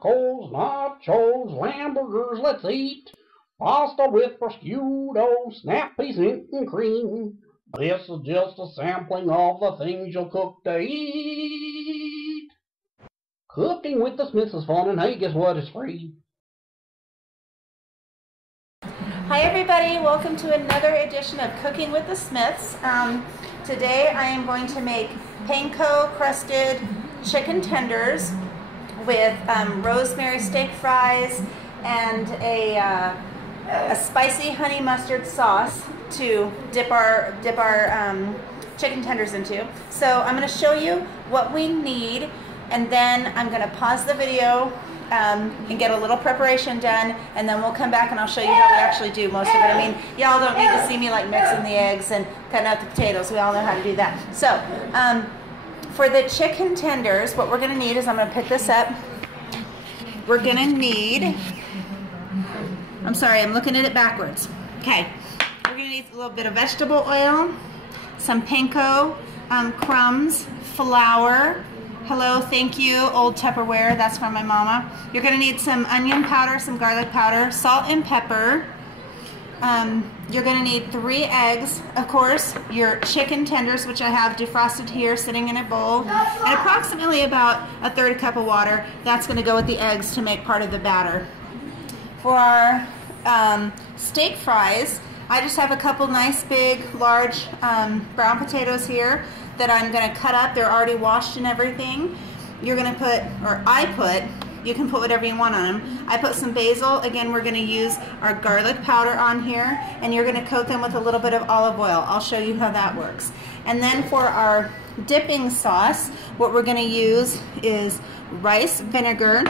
tacos, nachos, hamburgers, let's eat. Pasta with prosciutto, snap peas and cream. This is just a sampling of the things you'll cook to eat. Cooking with the Smiths is fun, and hey, guess what? It's free. Hi everybody, welcome to another edition of Cooking with the Smiths. Today I am going to make Panko crusted chicken tenders with rosemary steak fries and a spicy honey mustard sauce to dip our chicken tenders into. So I'm going to show you what we need, and then I'm going to pause the video and get a little preparation done, and then we'll come back and I'll show you how we actually do most of it. I mean, y'all don't need to see me like mixing the eggs and cutting out the potatoes. We all know how to do that. So for the chicken tenders, what we're going to need is, I'm going to pick this up. We're going to need, I'm sorry, I'm looking at it backwards. Okay, we're going to need a little bit of vegetable oil, some panko crumbs, flour. Hello, thank you, old Tupperware, that's from my mama. You're going to need some onion powder, some garlic powder, salt and pepper. You're going to need 3 eggs, of course, your chicken tenders, which I have defrosted here sitting in a bowl, and approximately about a 1/3 cup of water. That's going to go with the eggs to make part of the batter. For our steak fries, I just have a couple nice big large brown potatoes here that I'm going to cut up. They're already washed and everything. You're going to put, or I put, you can put whatever you want on them. I put some basil. Again, we're going to use our garlic powder on here, and you're going to coat them with a little bit of olive oil. I'll show you how that works. And then for our dipping sauce, what we're going to use is rice vinegar,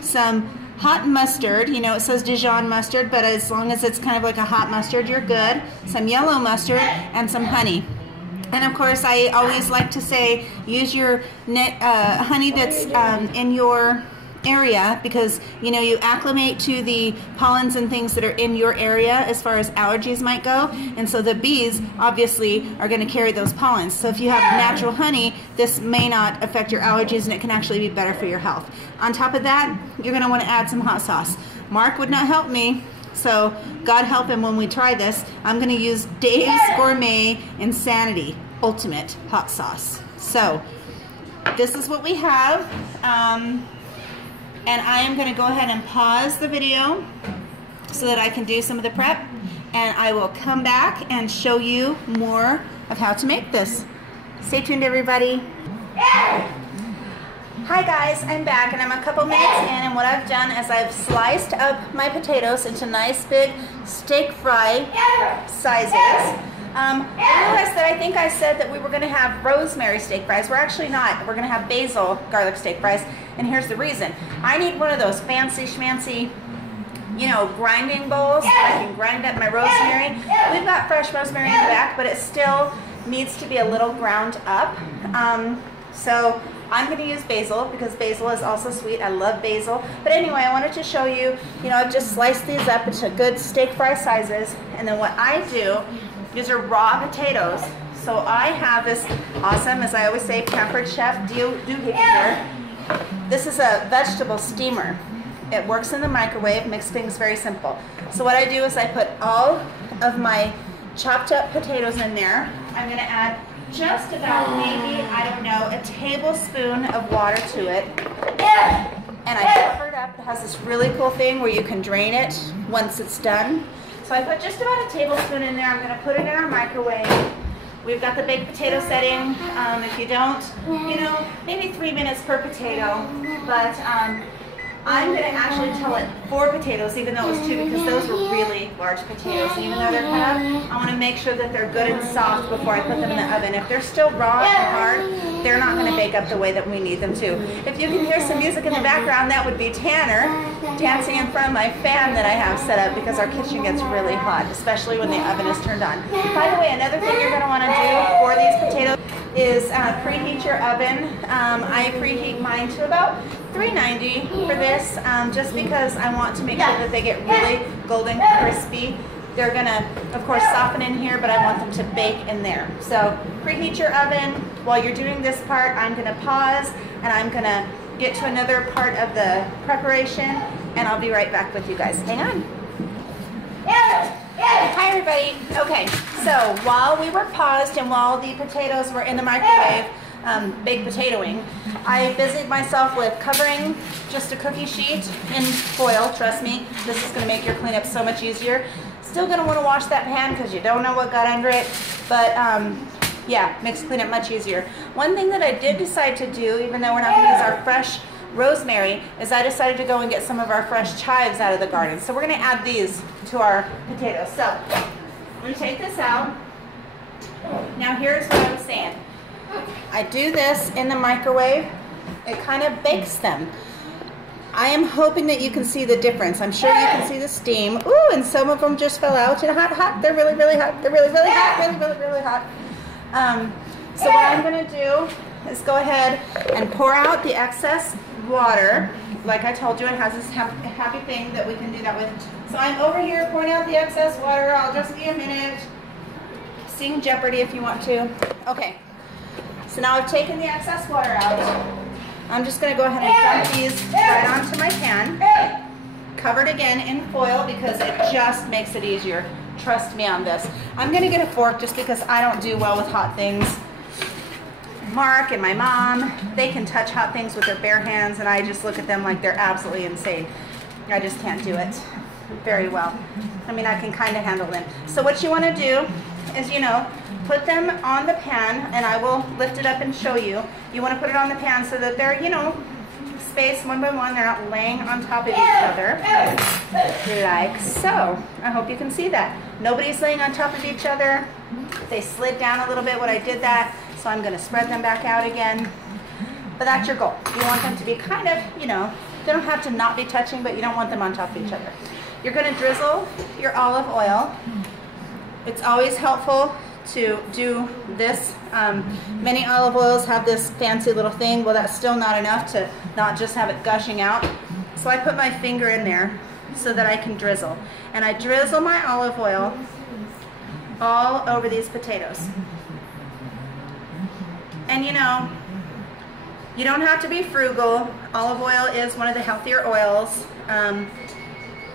some hot mustard. You know, it says Dijon mustard, but as long as it's kind of like a hot mustard, you're good. Some yellow mustard and some honey. And of course, I always like to say, use your honey that's in your area, because you know, you acclimate to the pollens and things that are in your area as far as allergies might go, and so the bees obviously are going to carry those pollens. So if you have natural honey, this may not affect your allergies, and it can actually be better for your health. On top of that, you're going to want to add some hot sauce. Mark would not help me, so God help him when we try this. I'm going to use Dave's Gourmet Insanity Ultimate Hot Sauce. So this is what we have. And I am going to go ahead and pause the video so that I can do some of the prep, and I will come back and show you more of how to make this. Stay tuned, everybody. Hi guys, I'm back, and I'm a couple minutes in, and what I've done is I've sliced up my potatoes into nice big steak fry sizes. I realized that I think I said that we were going to have rosemary steak fries. We're actually not. We're going to have basil garlic steak fries, and here's the reason. I need one of those fancy schmancy, you know, grinding bowls so I can grind up my rosemary. We've got fresh rosemary in the back, but it still needs to be a little ground up. So I'm going to use basil because basil is also sweet. I love basil. But anyway, I wanted to show you, you know, I've just sliced these up into good steak fry sizes, and then what I do, these are raw potatoes. So I have this awesome, as I always say, pampered chef doohickey here. This is a vegetable steamer. It works in the microwave, makes things very simple. So what I do is I put all of my chopped up potatoes in there. I'm going to add just about maybe, I don't know, a tablespoon of water to it. And I cover it up. It has this really cool thing where you can drain it once it's done. So I put just about a tablespoon in there. I'm going to put it in our microwave. We've got the baked potato setting. If you don't, you know, maybe 3 minutes per potato. But I'm going to actually tell it 4 potatoes, even though it was 2, because those were really large potatoes. And even though they're cut up, I want to make sure that they're good and soft before I put them in the oven. If they're still raw and hard, they're not going to bake up the way that we need them to. If you can hear some music in the background, that would be Tanner dancing in front of my fan that I have set up, because our kitchen gets really hot, especially when the oven is turned on. By the way, another thing you're going to want to do for these potatoes is preheat your oven. I preheat mine to about 390 for this, just because I want to make sure that they get really golden crispy. They're gonna, of course, soften in here, but I want them to bake in there. So preheat your oven. While you're doing this part, I'm gonna pause and I'm gonna get to another part of the preparation, and I'll be right back with you guys. Hang on. Hi everybody. Okay, so while we were paused and while the potatoes were in the microwave, baked potatoing, I busied myself with covering just a cookie sheet in foil. Trust me, this is going to make your cleanup so much easier. Still going to want to wash that pan because you don't know what got under it, but yeah, makes cleanup much easier. One thing that I did decide to do, even though we're not going to use our fresh rosemary, is I decided to go and get some of our fresh chives out of the garden. So we're going to add these to our potatoes. So I'm going to take this out. Now here's what I was saying. I do this in the microwave. It kind of bakes them. I am hoping that you can see the difference. I'm sure you can see the steam. Ooh, and some of them just fell out. And hot. They're really, really hot. They're really, really hot. Really, really, really hot. So what I'm going to do is go ahead and pour out the excess water. Like I told you, it has this happy thing that we can do that with. So I'm over here pouring out the excess water. I'll just be a minute. Sing Jeopardy if you want to. Okay. So now I've taken the excess water out. I'm just going to go ahead and dump these right onto my pan. Covered again in foil because it just makes it easier. Trust me on this. I'm going to get a fork just because I don't do well with hot things. Mark and my mom, they can touch hot things with their bare hands, and I just look at them like they're absolutely insane. I just can't do it very well. I mean, I can kind of handle them. So what you want to do is, put them on the pan, and I will lift it up and show you. You want to put it on the pan so that they're, spaced one by one. They're not laying on top of each other like so. I hope you can see that. Nobody's laying on top of each other. They slid down a little bit when I did that, so I'm going to spread them back out again. But that's your goal. You want them to be kind of, they don't have to not be touching, but you don't want them on top of each other. You're going to drizzle your olive oil. It's always helpful to do this. Many olive oils have this fancy little thing. Well, that's still not enough to not just have it gushing out. So I put my finger in there so that I can drizzle. And I drizzle my olive oil all over these potatoes. And you don't have to be frugal. Olive oil is one of the healthier oils.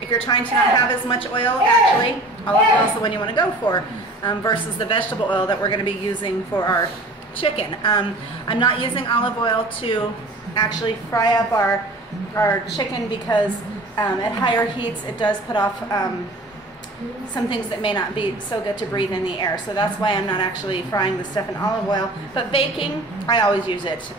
If you're trying to not have as much oil, actually, olive oil is the one you want to go for, versus the vegetable oil that we're going to be using for our chicken. I'm not using olive oil to actually fry up our chicken because at higher heats it does put off some things that may not be so good to breathe in the air. So that's why I'm not actually frying the stuff in olive oil. But baking, I always use it.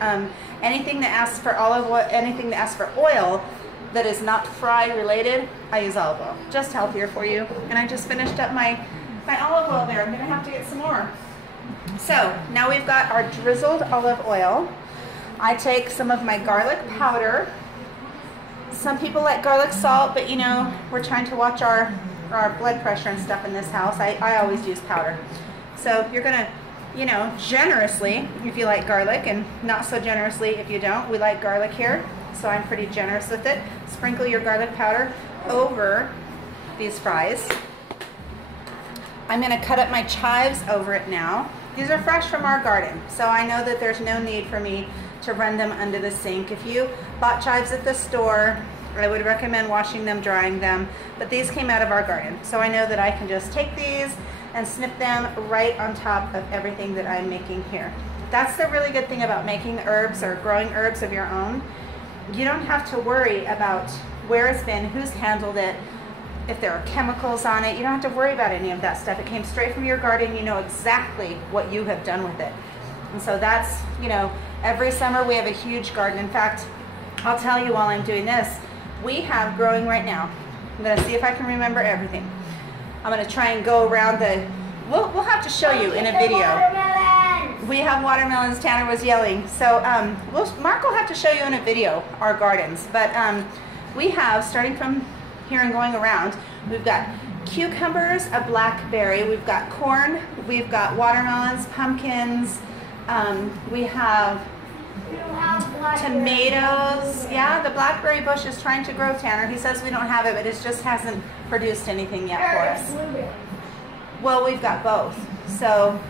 Anything that asks for olive oil, anything that asks for oil that is not fry related, I use olive oil. Just healthier for you. And I just finished up my olive oil there. I'm going to have to get some more. So now we've got our drizzled olive oil. I take some of my garlic powder. Some people like garlic salt, but we're trying to watch our blood pressure and stuff in this house. I always use powder. So you're going to, generously if you like garlic, and not so generously if you don't. We like garlic here, so I'm pretty generous with it. Sprinkle your garlic powder over these fries. I'm going to cut up my chives over it now. These are fresh from our garden, so I know that there's no need for me to run them under the sink. If you bought chives at the store, I would recommend washing them, drying them, but these came out of our garden. So I know that I can just take these and snip them right on top of everything that I'm making here. That's the really good thing about making herbs or growing herbs of your own. You don't have to worry about where it's been, who's handled it, if there are chemicals on it. You don't have to worry about any of that stuff. It came straight from your garden. You know exactly what you have done with it. And so that's, every summer we have a huge garden. In fact, I'll tell you while I'm doing this, we have growing right now. I'm going to see if I can remember everything. I'm going to try and go around we'll have to show you in a video. We have watermelons. Tanner was yelling. So Mark will have to show you in a video our gardens. But we have, starting from here and going around, we've got cucumbers, a blackberry, we've got corn, we've got watermelons, pumpkins, we have tomatoes. Yeah, the blackberry bush is trying to grow, Tanner. He says we don't have it, but it just hasn't produced anything yet for us. Well, we've got both. So,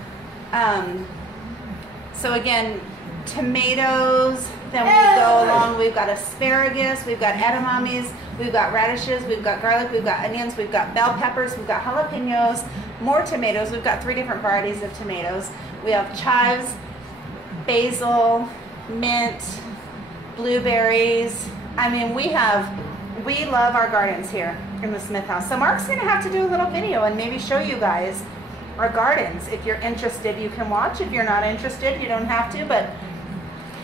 so again, tomatoes, Then we go along, we've got asparagus, we've got edamames, we've got radishes, we've got garlic, we've got onions, we've got bell peppers, we've got jalapenos, more tomatoes. We've got 3 different varieties of tomatoes. We have chives, basil, mint, blueberries. I mean, we love our gardens here in the Smith house. So Mark's gonna have to do a little video and maybe show you guys our gardens. If you're interested, you can watch. If you're not interested, you don't have to, but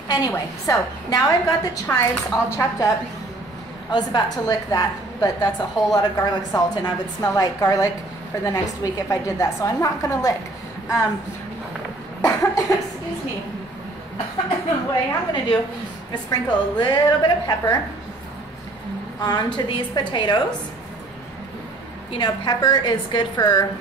anyway, so now I've got the chives all chopped up. I was about to lick that, but that's a whole lot of garlic salt, and I would smell like garlic for the next week if I did that, so I'm not gonna lick. Excuse me. What I am gonna do is sprinkle a little bit of pepper onto these potatoes. You know, pepper is good for,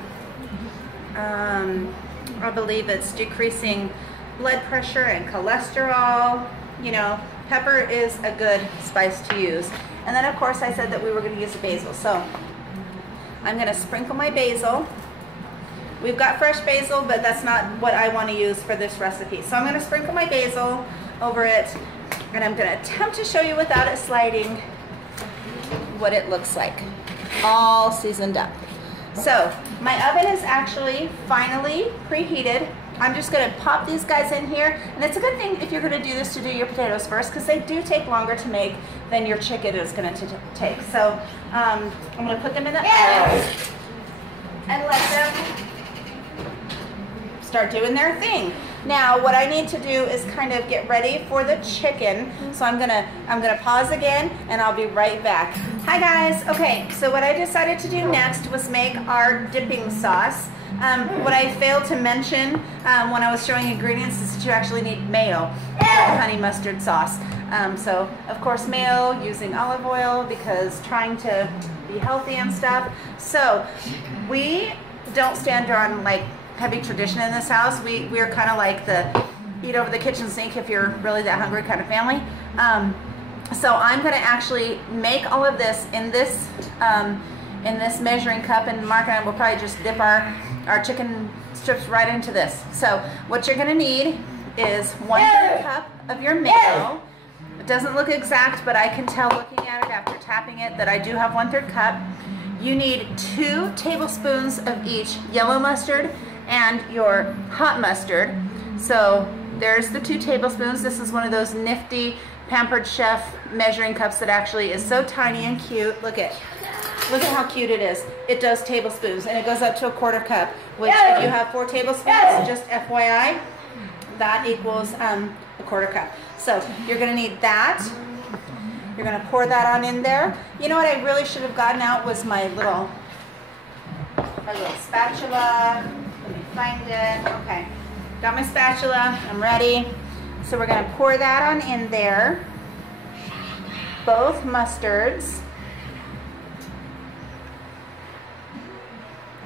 I believe it's decreasing blood pressure and cholesterol. You know, pepper is a good spice to use. And then of course I said that we were going to use the basil. So I'm going to sprinkle my basil. We've got fresh basil, but that's not what I want to use for this recipe. So I'm going to sprinkle my basil over it, and I'm going to attempt to show you without it sliding what it looks like, all seasoned up. So my oven is actually finally preheated. I'm just going to pop these guys in here, and it's a good thing if you're going to do this to do your potatoes first, because they do take longer to make than your chicken is going to take. So I'm going to put them in the oven and let them start doing their thing. Now what I need to do is kind of get ready for the chicken. So I'm gonna pause again, and I'll be right back. Hi guys. Okay, so what I decided to do next was make our dipping sauce. What I failed to mention when I was showing ingredients is that you actually need mayo and honey mustard sauce. So of course mayo, using olive oil because trying to be healthy and stuff. So we don't stand on like heavy tradition in this house. We're kind of like the eat over the kitchen sink if you're really that hungry kind of family. So I'm going to actually make all of this in this measuring cup, and Mark and I will probably just dip our chicken strips right into this. So what you're going to need is 1/3 cup of your mayo. It doesn't look exact, but I can tell looking at it after tapping it that I do have 1/3 cup. You need 2 tablespoons of each yellow mustard and your hot mustard. So there's the 2 tablespoons. This is one of those nifty Pampered Chef measuring cups that actually is so tiny and cute. Look at how cute it is. It does tablespoons, and it goes up to 1/4 cup, which if you have 4 tablespoons, just FYI, that equals 1/4 cup. So you're gonna need that. You're gonna pour that on in there. You know what I really should have gotten out was my little spatula. Let me find it. Okay, got my spatula. I'm ready. So we're going to pour that on in there. Both mustards.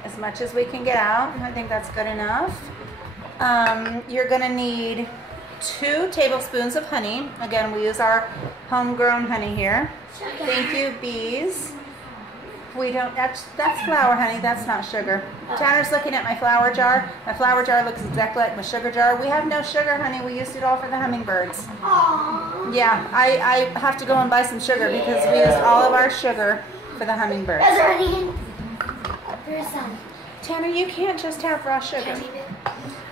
As much as we can get out. I think that's good enough. You're going to need 2 tablespoons of honey. Again, we use our homegrown honey here. Thank you, bees. We don't, that's flour, honey, that's not sugar. Tanner's looking at my flour jar. My flour jar looks exactly like my sugar jar. We have no sugar, honey. We used it all for the hummingbirds. Aww. Yeah, I have to go and buy some sugar because we used all of our sugar for the hummingbirds. Tanner, you can't just have raw sugar.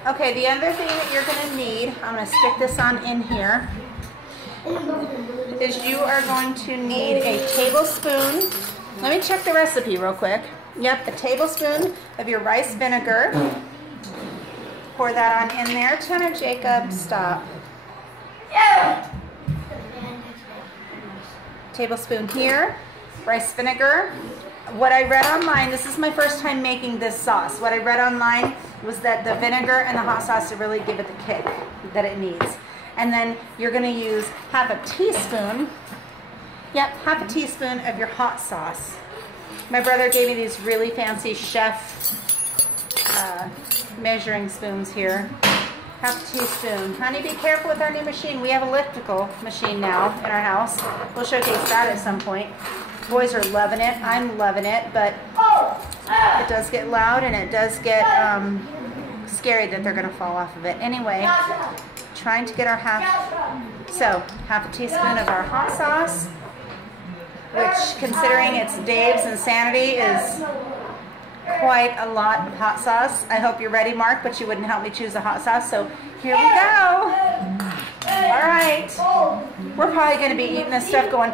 Okay, the other thing that you're going to need, I'm going to stick this on in here, is you are going to need a tablespoon. Let me check the recipe real quick. Yep, a tablespoon of your rice vinegar. Pour that on in there. Tanner, Jacob, stop. Tablespoon here, rice vinegar. What I read online, this is my first time making this sauce. What I read online was that the vinegar and the hot sauce to really give it the kick that it needs. And then you're going to use half a teaspoon. Yep, half a teaspoon of your hot sauce. My brother gave me these really fancy chef measuring spoons here. Half a teaspoon. Honey, be careful with our new machine. We have an elliptical machine now in our house. We'll showcase that at some point. Boys are loving it. I'm loving it, but it does get loud and it does get scary that they're going to fall off of it. Anyway, trying to get our half So, half a teaspoon of our hot sauce, which, considering it's Dave's insanity, is quite a lot of hot sauce. I hope you're ready, Mark, but you wouldn't help me choose the hot sauce, so here we go. All right. We're probably going to be eating this stuff going,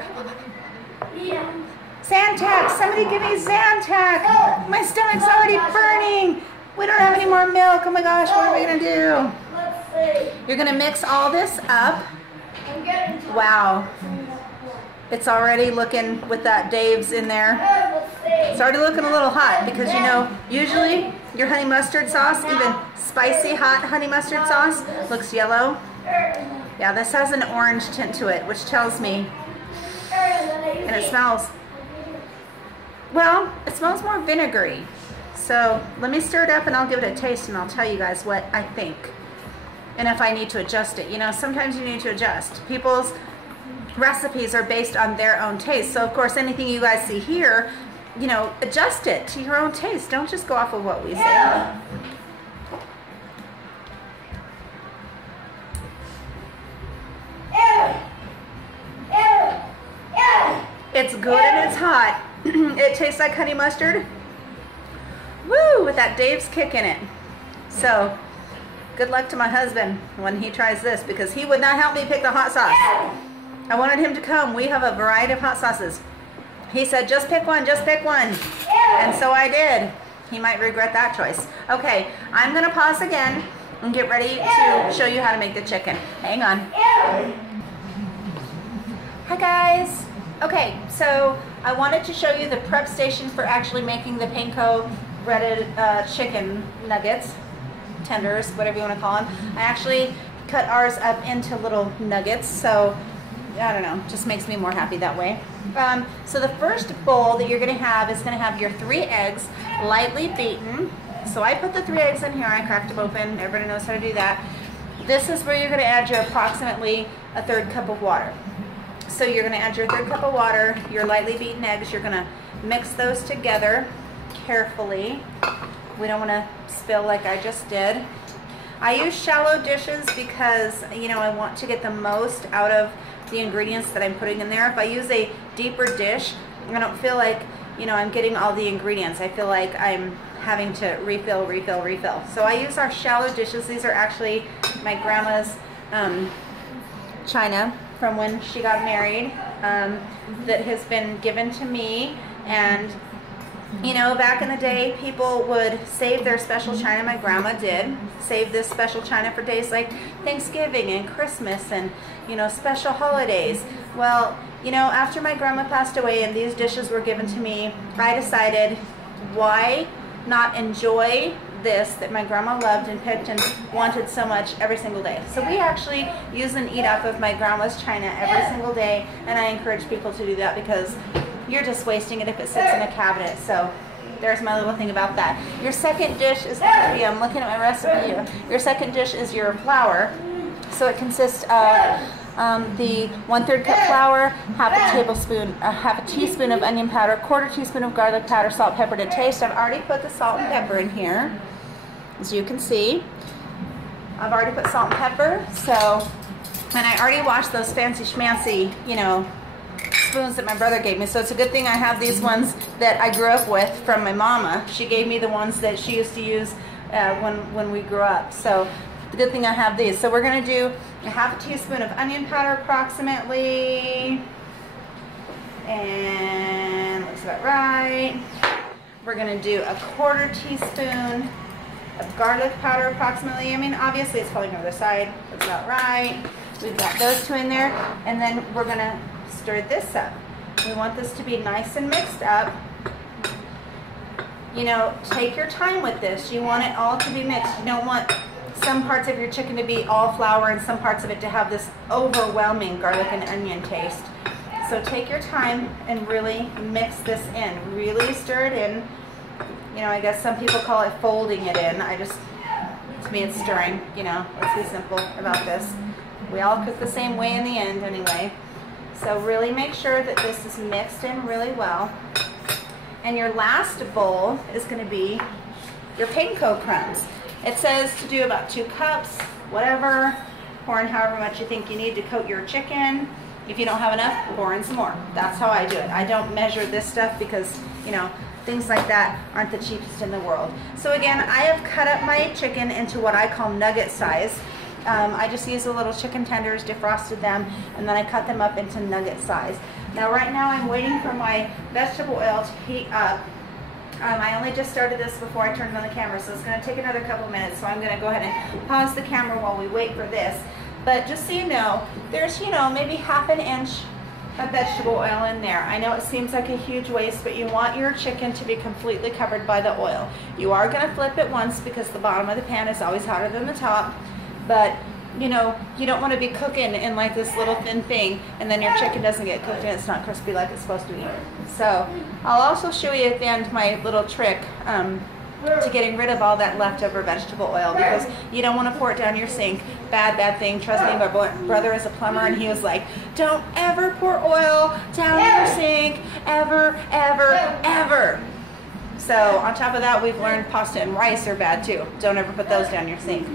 Zantac, somebody give me Zantac. My stomach's already burning. We don't have any more milk. Oh my gosh, what are we going to do? You're going to mix all this up. Wow. It's already looking, with that Dave's in there, it's already looking a little hot because, you know, usually your honey mustard sauce, even spicy hot honey mustard sauce, looks yellow. Yeah, this has an orange tint to it, which tells me, and it smells, well, it smells more vinegary. So let me stir it up and I'll give it a taste and I'll tell you guys what I think. And if I need to adjust it. You know, sometimes you need to adjust. People's recipes are based on their own taste. So of course, anything you guys see here, you know, adjust it to your own taste. Don't just go off of what we say. It's good and it's hot. It tastes like honey mustard. Woo, with that Dave's kick in it. So, good luck to my husband when he tries this because he would not help me pick the hot sauce. I wanted him to come. We have a variety of hot sauces. He said, just pick one, just pick one. And so I did. He might regret that choice. Okay, I'm gonna pause again and get ready to show you how to make the chicken. Hang on. Hi guys. Okay, so I wanted to show you the prep station for actually making the Panko breaded chicken nuggets, tenders, whatever you want to call them. I actually cut ours up into little nuggets, so I don't know, just makes me more happy that way. So the first bowl that you're going to have is going to have your 3 eggs lightly beaten. So I put the 3 eggs in here, I cracked them open, everybody knows how to do that. This is where you're going to add your approximately a 1/3 cup of water. So you're going to add your 1/3 cup of water, your lightly beaten eggs, you're going to mix those together carefully. We don't want to spill like I just did. I use shallow dishes because, you know, I want to get the most out of the ingredients that I'm putting in there. If I use a deeper dish, I don't feel like, you know, I'm getting all the ingredients. I feel like I'm having to refill. So I use our shallow dishes. These are actually my grandma's china from when she got married that has been given to me. And you know, back in the day, people would save their special china. My grandma did save this special china for days like Thanksgiving and Christmas and, you know, special holidays. Well, you know, after my grandma passed away and these dishes were given to me, I decided, why not enjoy this that my grandma loved and picked and wanted so much every single day. So we actually use and eat off of my grandma's china every single day, and I encourage people to do that because you're just wasting it if it sits in a cabinet. So there's my little thing about that. Your second dish is going to be, I'm looking at my recipe, your second dish is your flour. So it consists of the 1/3 cup flour, half a teaspoon of onion powder, 1/4 teaspoon of garlic powder, salt, pepper to taste. I've already put the salt and pepper in here, as you can see. I've already put salt and pepper, so, and I already washed those fancy schmancy, you know, spoons that my brother gave me. So it's a good thing I have these ones that I grew up with from my mama. She gave me the ones that she used to use when we grew up. So the good thing I have these. So we're going to do a half a teaspoon of onion powder approximately. And looks about right. We're going to do a 1/4 teaspoon of garlic powder approximately. I mean, obviously it's falling over the side. Looks about right. We've got those 2 in there. And then we're going to stir this up. We want this to be nice and mixed up. You know, take your time with this. You want it all to be mixed. You don't want some parts of your chicken to be all flour and some parts of it to have this overwhelming garlic and onion taste. So take your time and really mix this in. Really stir it in. You know, I guess some people call it folding it in. To me it's stirring, you know. Let's be simple about this. We all cook the same way in the end anyway. So really make sure that this is mixed in really well. And your last bowl is going to be your Panko crumbs. It says to do about 2 cups, whatever. pour in however much you think you need to coat your chicken. If you don't have enough, pour in some more. That's how I do it. I don't measure this stuff because, you know, things like that aren't the cheapest in the world. So again, I have cut up my chicken into what I call nugget size. I just used the little chicken tenders, defrosted them, and then I cut them up into nugget size. Now right now I'm waiting for my vegetable oil to heat up. I only just started this before I turned on the camera, so it's going to take another couple minutes, so I'm going to go ahead and pause the camera while we wait for this. But just so you know, there's, you know, maybe half an inch of vegetable oil in there. I know it seems like a huge waste, but you want your chicken to be completely covered by the oil. You are going to flip it once because the bottom of the pan is always hotter than the top, but you know, you don't want to be cooking in like this little thin thing and then your chicken doesn't get cooked and it's not crispy like it's supposed to be. So I'll also show you at the end my little trick to getting rid of all that leftover vegetable oil, because you don't want to pour it down your sink. Bad thing. Trust me, my brother is a plumber and he was like, don't ever pour oil down your sink, ever. So on top of that, we've learned pasta and rice are bad too. Don't ever put those down your sink.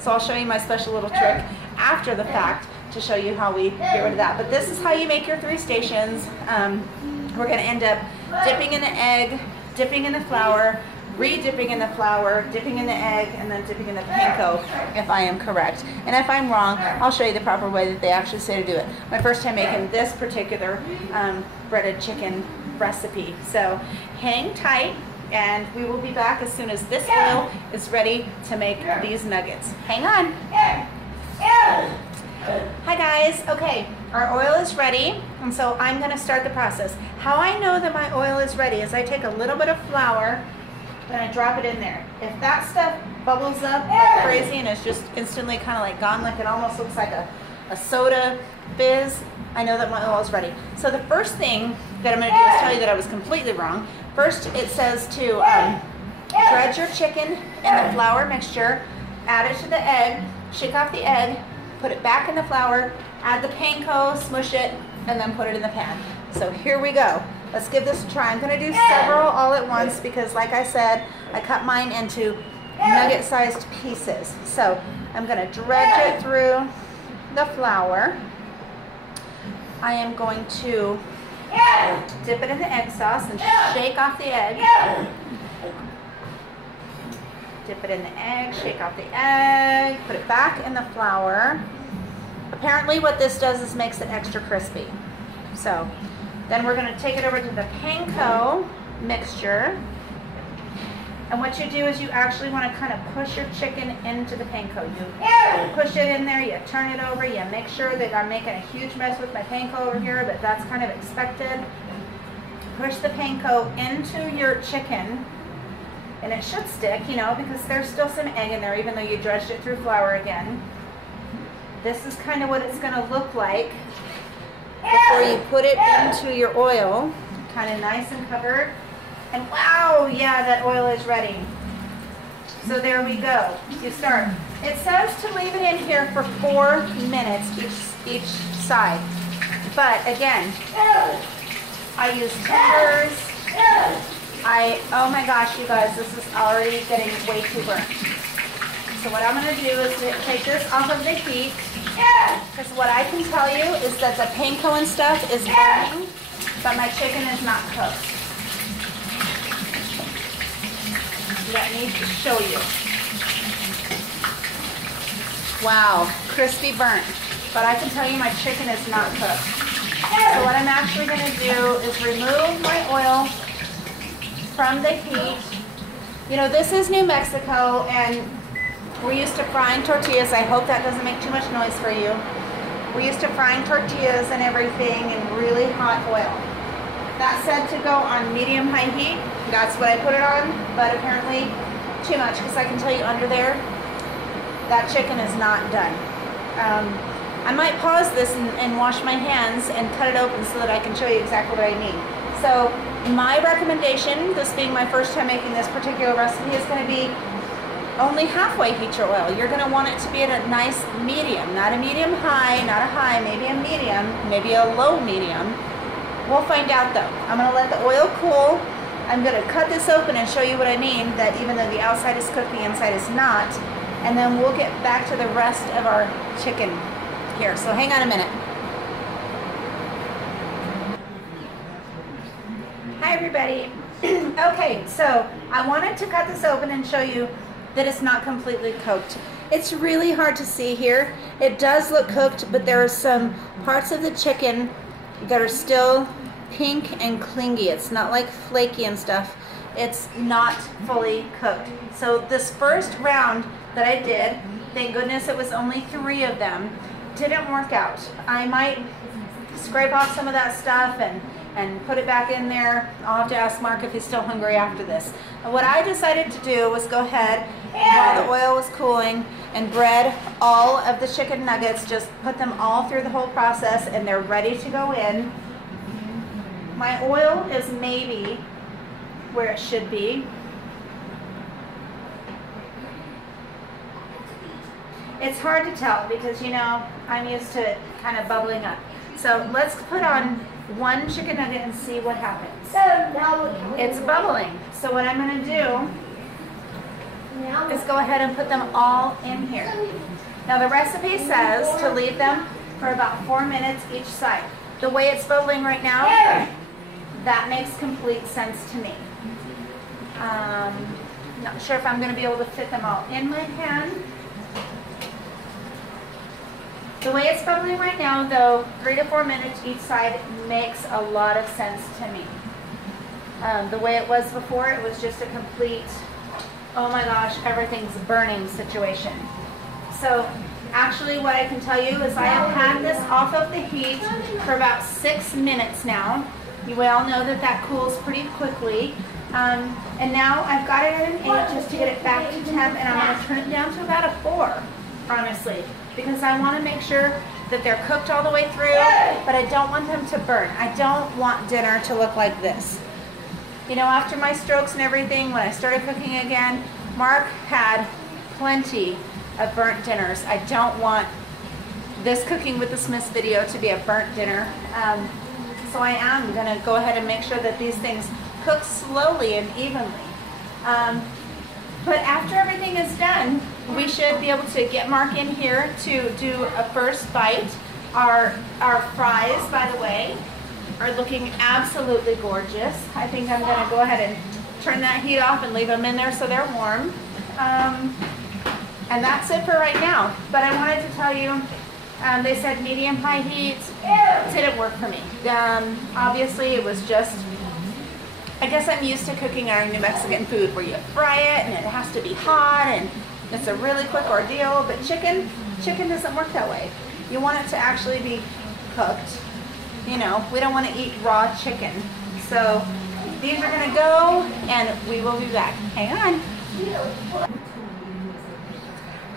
So I'll show you my special little trick after the fact to show you how we get rid of that. But this is how you make your 3 stations. We're going to end up dipping in the egg, dipping in the flour, re-dipping in the flour, dipping in the egg, and then dipping in the panko, if I am correct. And if I'm wrong, I'll show you the proper way that they actually say to do it. My first time making this particular breaded chicken recipe. So hang tight, and we will be back as soon as this oil is ready to make these nuggets. Hang on. Hi guys. Okay, our oil is ready, and so I'm going to start the process. How I know that my oil is ready is I take a little bit of flour and I drop it in there. If that stuff bubbles up like crazy and it's just instantly kind of like gone, like it almost looks like a soda fizz, I know that my oil is ready. So the first thing that I'm going to do is tell you that I was completely wrong. First, it says to dredge your chicken in the flour mixture, add it to the egg, shake off the egg, put it back in the flour, add the panko, smush it, and then put it in the pan. So here we go. Let's give this a try. I'm going to do several all at once because, like I said, I cut mine into nugget-sized pieces. So I'm going to dredge it through the flour. I am going to dip it in the egg sauce and shake off the egg. Dip it in the egg, shake off the egg, put it back in the flour. Apparently what this does is makes it extra crispy. So then we're going to take it over to the panko mixture. And what you do is you actually want to kind of push your chicken into the panko. You push it in there, you turn it over, you make sure that I'm making a huge mess with my panko over here, but that's kind of expected. Push the panko into your chicken, and it should stick, you know, because there's still some egg in there, even though you dredged it through flour again. This is kind of what it's going to look like before you put it into your oil, kind of nice and covered. And wow, yeah, that oil is ready. So there we go. You start. It says to leave it in here for 4 minutes each side. But again, I use tenders. Oh my gosh, you guys, this is already getting way too burnt. So what I'm going to do is take this off of the heat. Because what I can tell you is that the panko and stuff is burning, but my chicken is not cooked. Let me show you. Wow, crispy burnt. But I can tell you my chicken is not cooked. So what I'm actually going to do is remove my oil from the heat. You know, this is New Mexico, and we're used to frying tortillas. I hope that doesn't make too much noise for you. We're used to frying tortillas and everything in really hot oil. That said to go on medium-high heat. That's what I put it on, but apparently too much, because I can tell you under there, that chicken is not done. I might pause this and wash my hands and cut it open so that I can show you exactly what I mean. So my recommendation, this being my first time making this particular recipe, is going to be only halfway heat your oil. You're going to want it to be at a nice medium, not a medium high, not a high, maybe a medium, maybe a low medium. We'll find out though. I'm going to let the oil cool. I'm going to cut this open and show you what I mean, that even though the outside is cooked, the inside is not. and then we'll get back to the rest of our chicken here. So hang on a minute. Hi everybody. Okay, so I wanted to cut this open and show you that it's not completely cooked. It's really hard to see here. It does look cooked, but there are some parts of the chicken that are still pink and clingy. It's not like flaky and stuff. It's not fully cooked. So this first round that I did, thank goodness it was only 3 of them, didn't work out. I might scrape off some of that stuff and put it back in there. I'll have to ask Mark if he's still hungry after this. And what I decided to do was go ahead while the oil was cooling and bread all of the chicken nuggets, just put them all through the whole process, and they're ready to go in. My oil is maybe where it should be. It's hard to tell because, you know, I'm used to it kind of bubbling up. So let's put on 1 chicken nugget and see what happens. It's bubbling. So what I'm going to do is go ahead and put them all in here. Now the recipe says to leave them for about 4 minutes each side. The way it's bubbling right now, that makes complete sense to me. Not sure if I'm going to be able to fit them all in my pan. The way it's bubbling right now, though, 3 to 4 minutes each side makes a lot of sense to me. The way it was before, it was just a complete, oh my gosh, everything's burning situation. So actually what I can tell you is I have had this off of the heat for about 6 minutes now. You all know that that cools pretty quickly. And now I've got it at an 8 just to get it back to temp, and I'm going to turn it down to about a 4, honestly, because I want to make sure that they're cooked all the way through, but I don't want them to burn. I don't want dinner to look like this. You know, after my strokes and everything, when I started cooking again, Mark had plenty of burnt dinners. I don't want this Cooking with the Smiths video to be a burnt dinner. So I am going to go ahead and make sure that these things cook slowly and evenly. But after everything is done, we should be able to get Mark in here to do a first bite. Our fries, by the way, are looking absolutely gorgeous. I think I'm going to go ahead and turn that heat off and leave them in there so they're warm. And that's it for right now. But I wanted to tell you, they said medium-high heat. It didn't work for me. Obviously, it was just, I guess I'm used to cooking our New Mexican food where you fry it and it has to be hot and it's a really quick ordeal. But chicken doesn't work that way. You want it to actually be cooked. You know, we don't want to eat raw chicken. So these are going to go and we will be back. Hang on.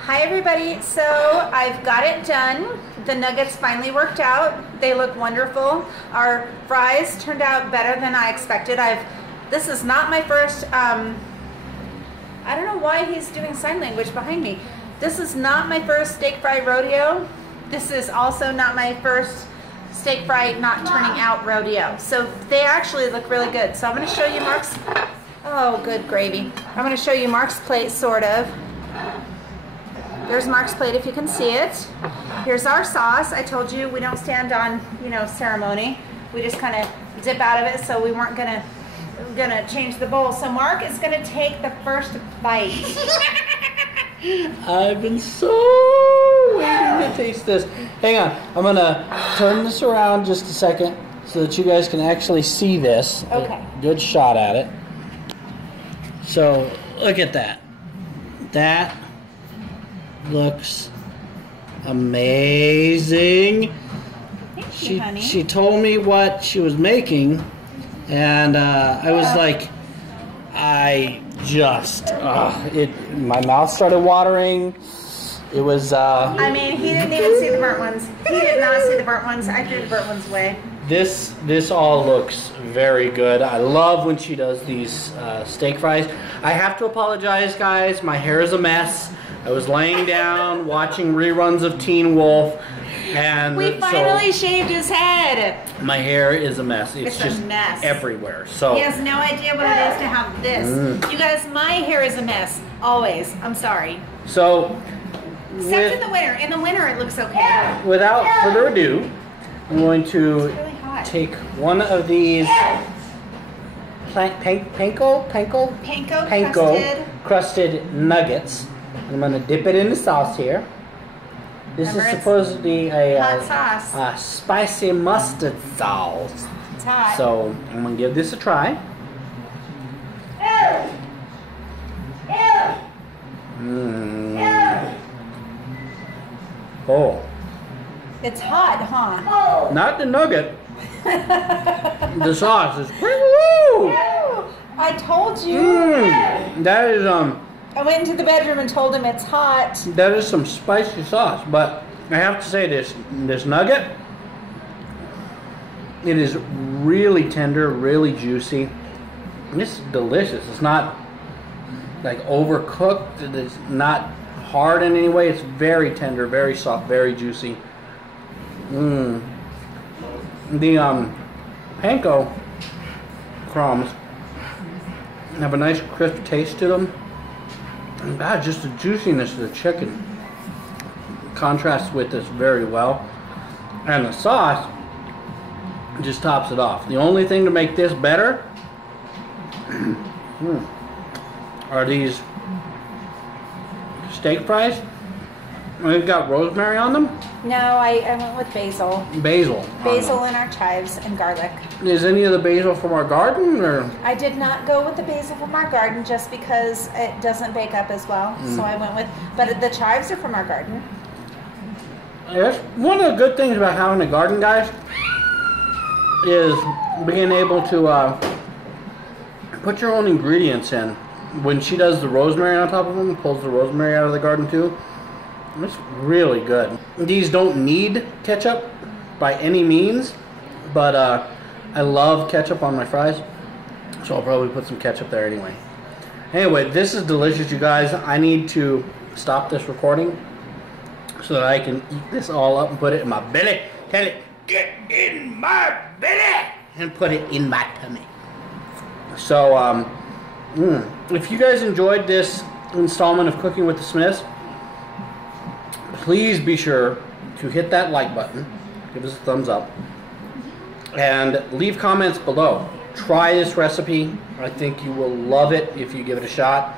Hi everybody, so I've got it done. The nuggets finally worked out. They look wonderful. Our fries turned out better than I expected. This is not my first, I don't know why he's doing sign language behind me. This is not my first steak fry rodeo. This is also not my first steak fry not turning out rodeo. So they actually look really good. So I'm going to show you Mark's, oh good gravy. I'm going to show you Mark's plate sort of. There's Mark's plate if you can see it. Here's our sauce. I told you we don't stand on, you know, ceremony. We just kind of dip out of it, so we weren't gonna change the bowl. So Mark is gonna take the first bite. I've been so waiting to taste this. Hang on, I'm gonna turn this around just a second so that you guys can actually see this. Okay. Good shot at it. So look at that. That looks amazing. Thank you, honey. She told me what she was making, and I was like, my mouth started watering. It was. I mean, he didn't even see the burnt ones. He did not see the burnt ones. I threw the burnt ones away. This all looks very good. I love when she does these steak fries. I have to apologize, guys. My hair is a mess. I was laying down watching reruns of Teen Wolf, and we finally shaved his head. My hair is a mess. It's just a mess everywhere. So he has no idea what it is to have this. You guys, my hair is a mess always. I'm sorry. So, Except in the winter. In the winter, it looks okay. without further ado, I'm going to It's really hot. take one of these Panko crusted nuggets. I'm going to dip it in the sauce here. This Remember, is it's supposedly hot sauce. a spicy mustard sauce. It's hot. So I'm going to give this a try. Oh, It's hot, huh? not the nugget. The sauce is woo! I told you. That is I went into the bedroom and told him it's hot. that is some spicy sauce, but I have to say this nugget, it is really tender, really juicy. It's delicious. It's not like overcooked. It's not hard in any way. It's very tender, very soft, very juicy. The panko crumbs have a nice crisp taste to them. And God, just the juiciness of the chicken contrasts with this very well. And the sauce just tops it off. The only thing to make this better are these steak fries. They've got rosemary on them. No, I went with basil. Basil. on Basil them. and our chives and garlic. Is any of the basil from our garden, or? I did not go with the basil from our garden just because it doesn't bake up as well. So I went with, but the chives are from our garden. That's one of the good things about having a garden, guys, is being able to put your own ingredients in. When she does the rosemary on top of them, pulls the rosemary out of the garden too, it's really good. These don't need ketchup by any means, but I love ketchup on my fries, so I'll probably put some ketchup there anyway. Anyway, this is delicious, you guys. I need to stop this recording so that I can eat this all up and put it in my belly. Tell it, get in my belly, and put it in my tummy. So, if you guys enjoyed this installment of Cooking with the Smiths, please be sure to hit that like button, give us a thumbs up, and leave comments below. Try this recipe. I think you will love it if you give it a shot.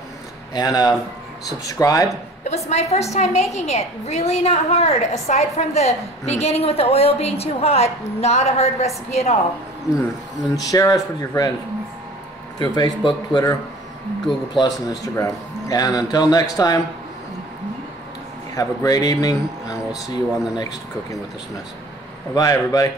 And subscribe. It was my first time making it. Really not hard. Aside from the beginning with the oil being too hot, not a hard recipe at all. And share us with your friends through Facebook, Twitter, Google Plus, and Instagram. And until next time, have a great evening, and we'll see you on the next Cooking with the Smiths. Bye-bye, everybody.